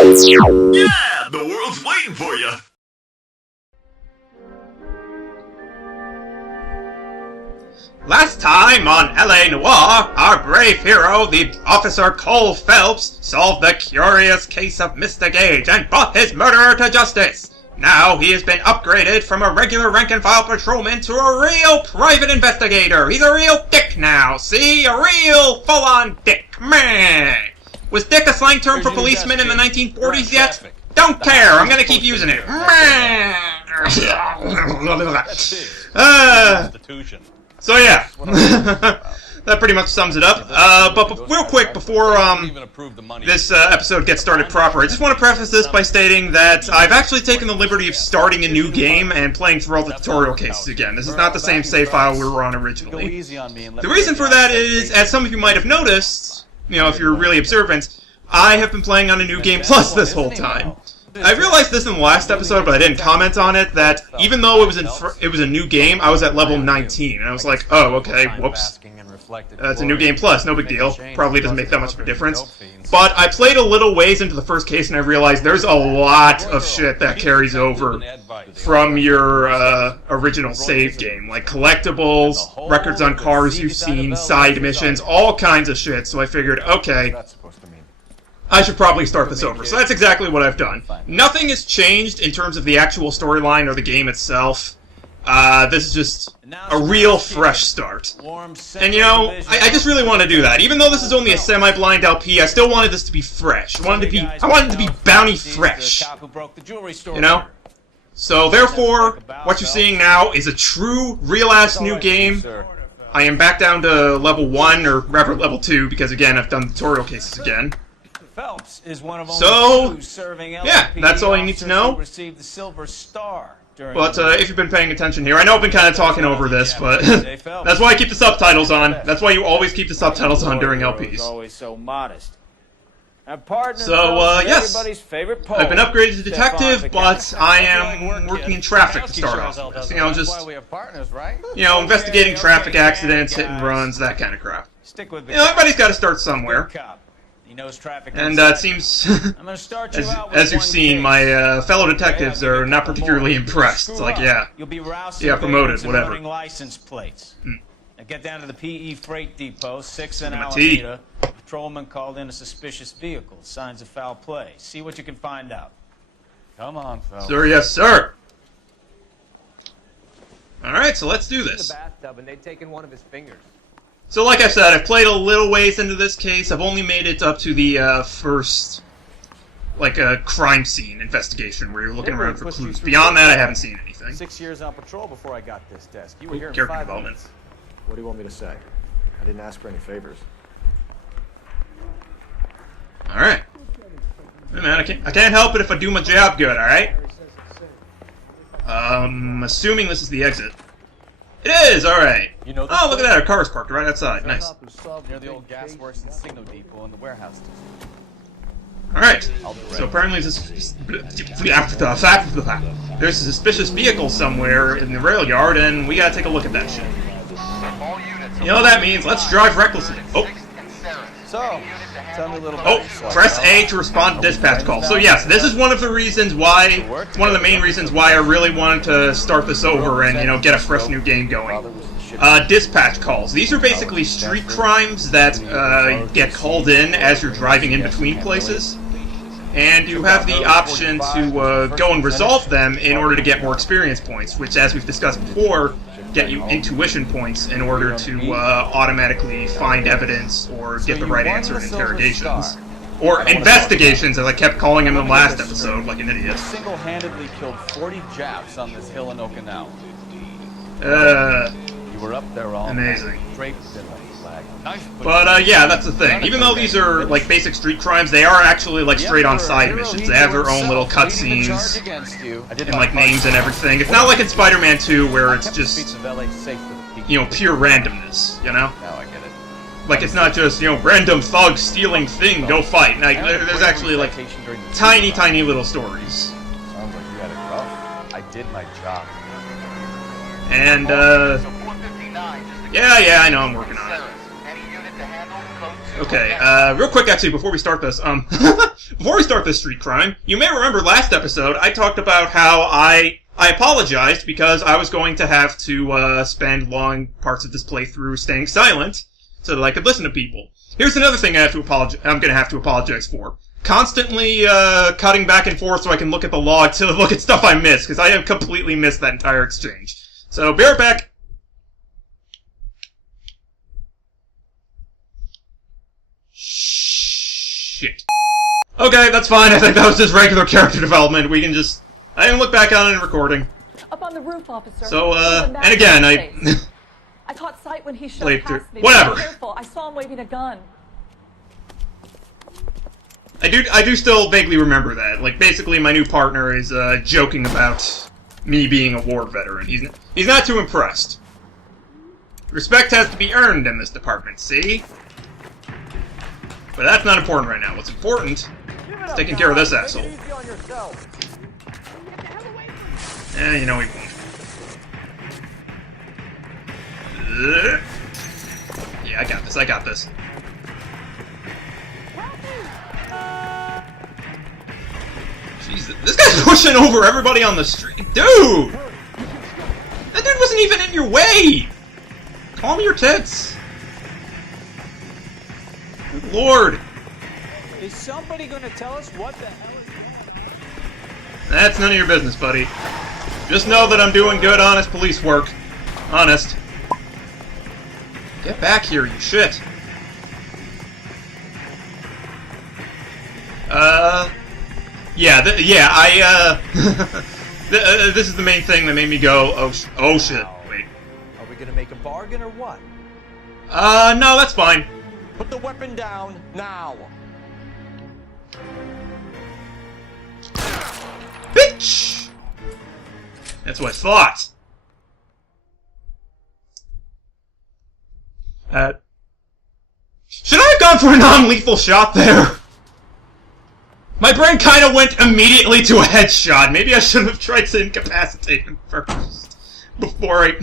Yeah, the world's waiting for you. Last time on L.A. Noire, our brave hero, the Officer Cole Phelps, solved the curious case of Mr. Gage and brought his murderer to justice. Now he has been upgraded from a regular rank-and-file patrolman to a real private investigator. He's a real dick now, see? A real full-on dick. Man! Was dick a slang term for policemen in the 1940s yet? Don't care, I'm gonna keep using it. Man! So yeah, that pretty much sums it up. But real quick, before this episode gets started proper, I just want to preface this by stating that I've actually taken the liberty of starting a new game and playing through all the tutorial cases again. This is not the same save file we were on originally. The reason for that is, as some of you might have noticed, you know, if you're really observant, I have been playing on a new game plus this whole time. I realized this in the last episode, but I didn't comment on it, that even though it was a new game, I was at level 19, and I was like, oh, okay, whoops. It's a new game plus, no big deal. Probably doesn't make that much of a difference. But I played a little ways into the first case, and I realized there's a lot of shit that carries over from your original save game. Like collectibles, records on cars you've seen, side missions, all kinds of shit. So I figured, okay, I should probably start this over. So that's exactly what I've done. Nothing has changed in terms of the actual storyline or the game itself. This is just a real fresh start. And you know, I just really want to do that. Even though this is only a semi-blind LP, I still wanted this to be fresh. I wanted it to be bounty fresh. You know? So therefore, what you're seeing now is a true, real-ass new game. I am back down to level 1, or rather level 2, because again, I've done tutorial cases again. So, yeah, that's all you need to know. But if you've been paying attention here, I know I've been kind of talking over this, but that's why I keep the subtitles on. That's why you always keep the subtitles on during LPs. So, yes, I've been upgraded to detective, but I am working in traffic to start off with this. You know, just, you know, investigating traffic accidents, hit and runs, that kind of crap. You know, everybody's got to start somewhere. And it seems, as you've seen, my fellow detectives are not particularly impressed. It's like, yeah, promoted, whatever. Now get down to the PE freight depot, 6 and Alameda. A patrolman called in a suspicious vehicle, signs of foul play. See what you can find out. Come on, fellas. Sir, yes, sir. All right, so let's do this. So like I said, I've played a little ways into this case. I've only made it up to the first, like, crime scene investigation where you're looking around for clues. Beyond that, I haven't seen anything. 6 years on patrol before I got this desk. You were here Character for 5 development. minutes. What do you want me to say? I didn't ask for any favors. All right. Hey man, I can't help it if I do my job good. All right. Assuming this is the exit. It is! Alright. You know, oh, look at that. Our car is parked right outside. Nice. Near the old gas works and signal depot in the warehouse. Alright. So apparently there's a suspicious vehicle somewhere in the rail yard, and we gotta take a look at that shit. You know what that means? Let's drive recklessly. Oh. So, tell me a little bit. Oh, press A to respond to dispatch calls. So yes, this is one of the main reasons why I really wanted to start this over and, you know, get a fresh new game going. Dispatch calls. These are basically street crimes that get called in as you're driving in between places. And you have the option to go and resolve them in order to get more experience points, which, as we've discussed before, get you intuition points in order to automatically find evidence or get the right answer in interrogations. Or investigations, as I kept calling them in the last episode, like an idiot. Single-handedly killed 40 Japs on this hill in Okinawa. You were up there all amazing. Draped in a flag. But yeah, that's the thing. Even though these are like basic street crimes, they are actually like straight-on side missions. They have their own little cutscenes and like names and everything. It's not like in Spider-Man 2 where it's just, you know, pure randomness. You know? Now I get it. Like it's not just, you know, random thug stealing thing, go fight. Like, there's actually like tiny little stories. Sounds like you had it rough. I did my job. And yeah, I know I'm working on it. Okay, real quick, actually, before we start this, before we start this street crime, you may remember last episode I talked about how I apologized because I was going to have to spend long parts of this playthrough staying silent so that I could listen to people. Here's another thing I'm going to have to apologize for. Constantly cutting back and forth so I can look at the log to look at stuff I missed, because I have completely missed that entire exchange. So, be right back. Shit. Okay, that's fine. I think that was just regular character development. We can just... I can look back on it in recording. Up on the roof, officer. So, and again, I caught sight when he shot past me. Whatever. Be careful. I saw him waving a gun. I do still vaguely remember that. Like, basically, my new partner is joking about me being a war veteran. He's not too impressed. Respect has to be earned in this department, see? But that's not important right now. What's important is taking care of this asshole. You know he won't. Yeah, I got this. I got this. Jesus, this guy's pushing over everybody on the street. Dude! That dude wasn't even in your way! Calm your tits. Good Lord. Is somebody going to tell us what the hell is going on? That's none of your business, buddy. Just know that I'm doing good, honest police work. Honest. Get back here, you shit. This is the main thing that made me go, oh shit, wait. Are we gonna make a bargain or what? No, that's fine. Put the weapon down, now! Bitch! That's what I thought. Should I have gone for a non-lethal shot there? My brain kind of went immediately to a headshot. Maybe I should have tried to incapacitate him first. Before I...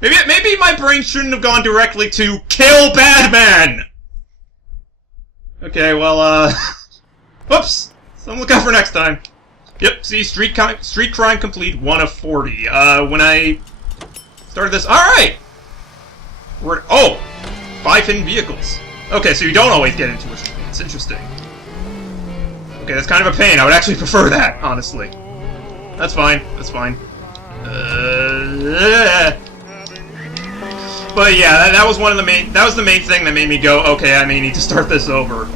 Maybe my brain shouldn't have gone directly to kill Badman! Okay, well, whoops! So I'm looking out for next time. Yep, see, street crime complete 1 of 40. When I started this... Alright! We're... Oh! 5 hidden vehicles. Okay, so you don't always get into a street. It's interesting. Okay, that's kind of a pain. I would actually prefer that, honestly. That's fine. That's fine. But yeah, that was one of the main. That was the main thing that made me go, okay, I may need to start this over,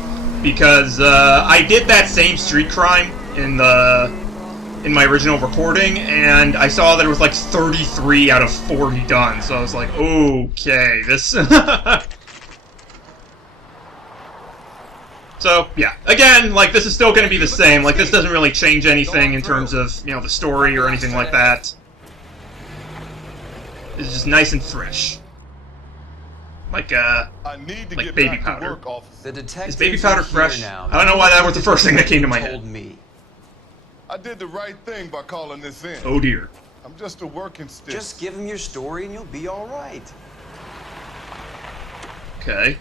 because I did that same street crime in my original recording, and I saw that it was like 33 out of 40 done. So I was like, okay, this. So, yeah. Again, like, this is still going to be the same. Like, this doesn't really change anything in terms of, you know, the story or anything like that. It's just nice and fresh. Like baby powder. Is baby powder fresh? I don't know why that was the first thing that came to my head. I did the right thing by calling this in. Oh, dear. I'm just a working stick. Just give him your story and you'll be all right. Okay.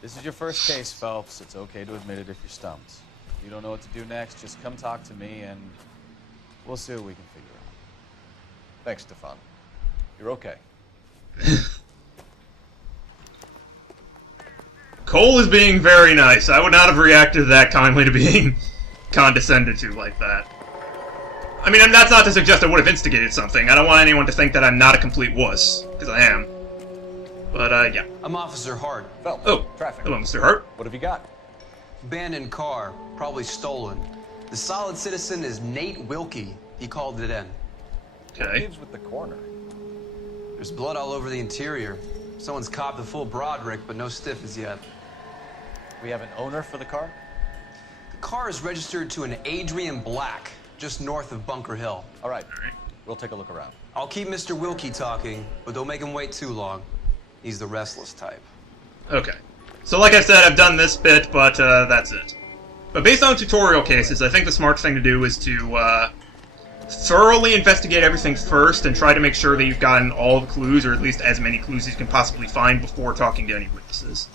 This is your first case, Phelps. It's okay to admit it if you're stumped. If you don't know what to do next, just come talk to me and we'll see what we can figure out. Thanks, Stefan. You're okay. Cole is being very nice. I would not have reacted that kindly to being condescended to like that. I mean, that's not to suggest I would have instigated something. I don't want anyone to think that I'm not a complete wuss, because I am. But, yeah. I'm Officer Hart. Phelps, Oh, traffic. Hello, Mr. Hart. What have you got? Abandoned car, probably stolen. The solid citizen is Nate Wilkie. He called it in. Okay. Gives with the corner. There's blood all over the interior. Someone's copped the full Broderick, but no stiff as yet. We have an owner for the car? The car is registered to an Adrian Black, just north of Bunker Hill. All right. We'll take a look around. I'll keep Mr. Wilkie talking, but don't make him wait too long. He's the restless type. Okay. So like I said, I've done this bit, but that's it. But based on tutorial cases, I think the smart thing to do is to thoroughly investigate everything first and try to make sure that you've gotten all the clues, or at least as many clues as you can possibly find before talking to any witnesses.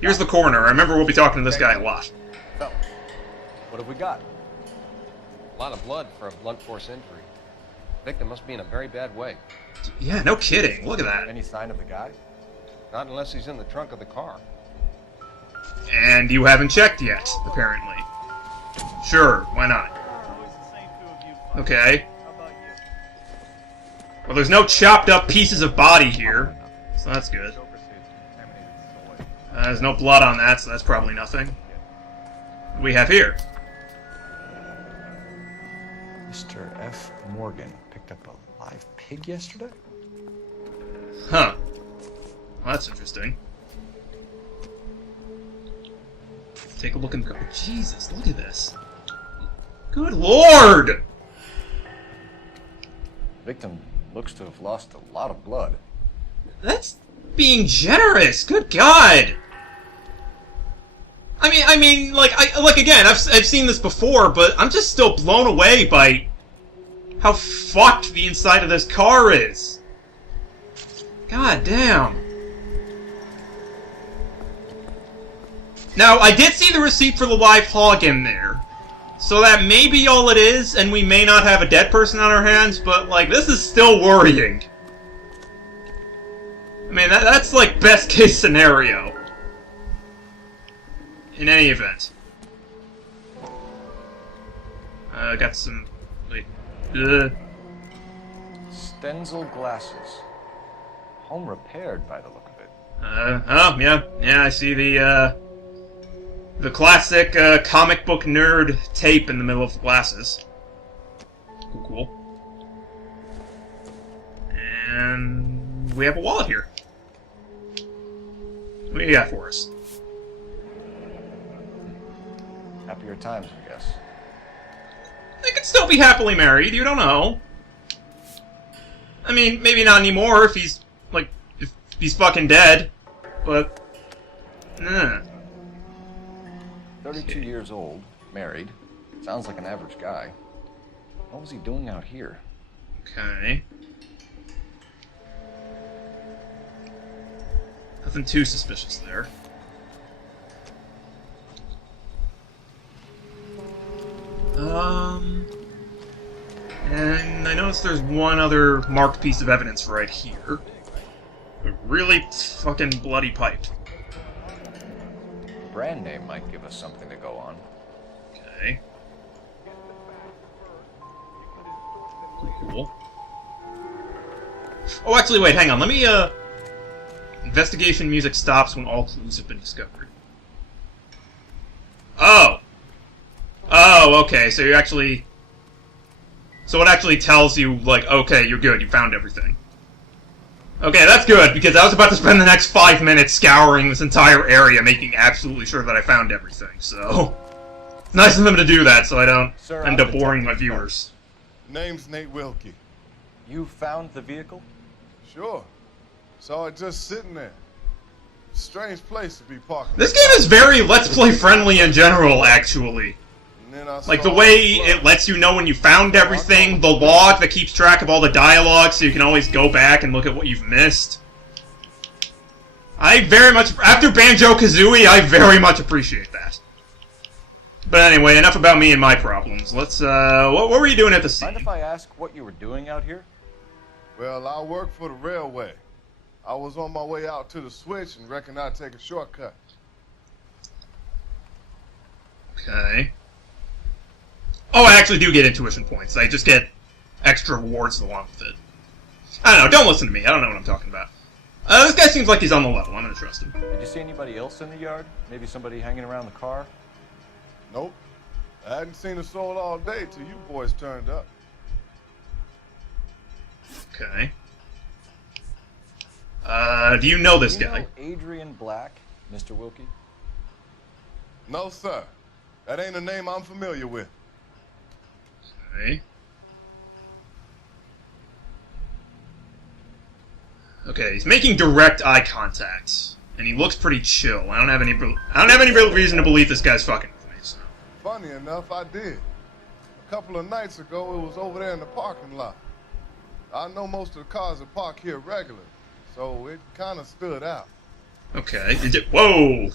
Here's the coroner. I remember we'll be talking to this guy a lot. So, what have we got? A lot of blood for a blunt force injury. Victim must be in a very bad way. Yeah, no kidding. Look at that. Any sign of the guy? Not unless he's in the trunk of the car. And you haven't checked yet, apparently. Sure, why not? Okay. Well, there's no chopped up pieces of body here, so that's good. There's no blood on that, so that's probably nothing. What do we have here? Mr. F. Morgan picked up a live pig yesterday? Huh. Well, that's interesting. Take a look in the... Jesus, look at this. Good lord! Victim looks to have lost a lot of blood. That's being generous. Good God. I mean, like again, I've seen this before, but I'm just still blown away by how fucked the inside of this car is. God damn. Now, I did see the receipt for the live hog in there, so that may be all it is, and we may not have a dead person on our hands, but, like, this is still worrying. I mean, that's, like, best case scenario. In any event. Got some, like, Stenzel glasses. Home repaired by the look of it. Oh, yeah, I see the classic, comic book nerd tape in the middle of the glasses. Cool. And we have a wallet here. What do you got for us? Happier times, I guess. They could still be happily married, you don't know. I mean, maybe not anymore if he's, like, if he's fucking dead, but... 32 years old, married. Sounds like an average guy. What was he doing out here? Okay. Nothing too suspicious there. And I noticed there's one other marked piece of evidence right here. A really fucking bloody pipe. Brand name might give us something to go on. Okay. Cool. Oh, actually, wait, hang on. Let me, investigation music stops when all clues have been discovered. Oh! Oh, okay, so you actually... So it actually tells you, like, okay, you're good, you found everything. Okay, that's good, because I was about to spend the next 5 minutes scouring this entire area, making absolutely sure that I found everything, so... It's nice of them to do that, so I don't end up boring my viewers. Name's Nate Wilkie. You found the vehicle? Sure. Saw it just sitting there. Strange place to be parked. This game is very Let's Play friendly in general, actually. Like, the way it lets you know when you found everything, the log that keeps track of all the dialogue so you can always go back and look at what you've missed. I very much, after Banjo-Kazooie, I very much appreciate that. But anyway, enough about me and my problems. Let's, what were you doing at the scene? Mind if I ask what you were doing out here? Well, I work for the railway. I was on my way out to the switch and reckoned I'd take a shortcut. Okay. Oh, I actually do get intuition points. I just get extra rewards along with it. I don't know, don't listen to me. I don't know what I'm talking about. This guy seems like he's on the level. I'm gonna trust him. Did you see anybody else in the yard? Maybe somebody hanging around the car? Nope. I hadn't seen a soul all day till you boys turned up. Okay. Do you know this guy? Know Adrian Black, Mr. Wilkie? No, sir. That ain't a name I'm familiar with. Okay. Okay, he's making direct eye contact, and he looks pretty chill. I don't have any real reason to believe this guy's fucking with me. So. Funny enough, I did. A couple of nights ago, it was over there in the parking lot. I know most of the cars are parked here regularly, so it kind of stood out. Okay. Whoa!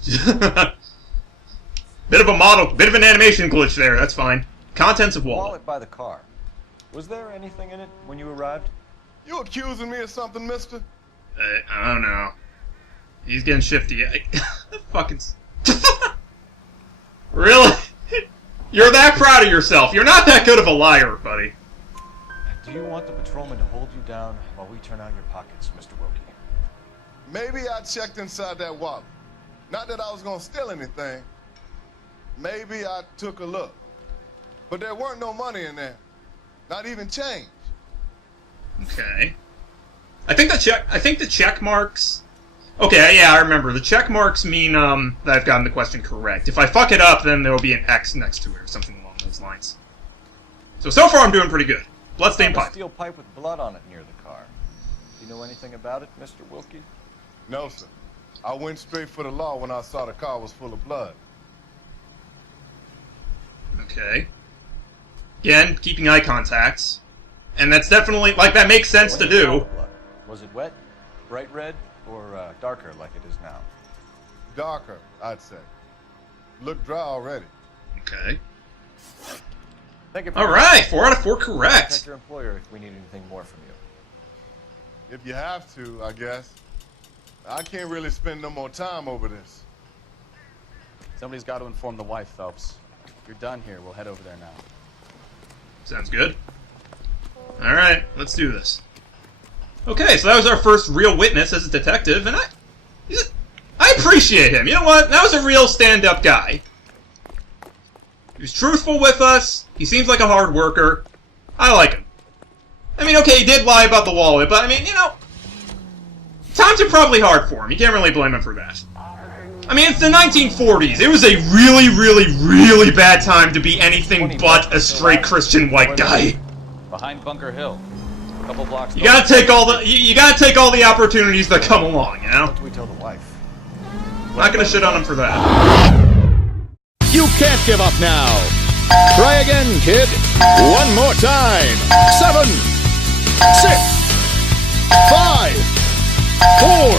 Bit of an animation glitch there. That's fine. Contents of wallet. Wallet by the car. Was there anything in it when you arrived? You accusing me of something, mister? I don't know. He's getting shifty. Fucking... Really? You're that proud of yourself. You're not that good of a liar, buddy. Do you want the patrolman to hold you down while we turn out your pockets, Mr. Wilkie? Maybe I checked inside that wallet. Not that I was gonna steal anything. Maybe I took a look. But there weren't no money in there. Not even change. Okay. I think the check marks... Okay, yeah, I remember. The check marks mean that I've gotten the question correct. If I fuck it up, then there will be an X next to it or something along those lines. So far I'm doing pretty good. Bloodstained pipe. A steel pipe with blood on it near the car. Do you know anything about it, Mr. Wilkie? No, sir. I went straight for the law when I saw the car was full of blood. Okay. Again, keeping eye contacts. And that's definitely, like, that makes sense to do. Was it wet, bright red, or darker like it is now? Darker, I'd say. Looked dry already. Okay. Thank you for Alright, 4 out of 4 correct. Contact your employer if we need anything more from you. If you have to, I guess. I can't really spend no more time over this. Somebody's got to inform the wife, Phelps. If you're done here, we'll head over there now. Sounds good. Alright, let's do this. Okay, so that was our first real witness as a detective, and I appreciate him. You know what? That was a real stand-up guy. He was truthful with us. He seems like a hard worker. I like him. I mean, okay, he did lie about the wallet, but I mean, you know, times are probably hard for him. You can't really blame him for that. I mean, it's the 1940s. It was a really, really, really bad time to be anything but a straight Christian white guy. Behind Bunker Hill. A couple blocks. You gotta take all the you gotta take all the opportunities that come along, you know? What do we tell the wife? I'm not gonna shit on him for that. You can't give up now. Try again, kid. One more time. 7, 6, 5, 4,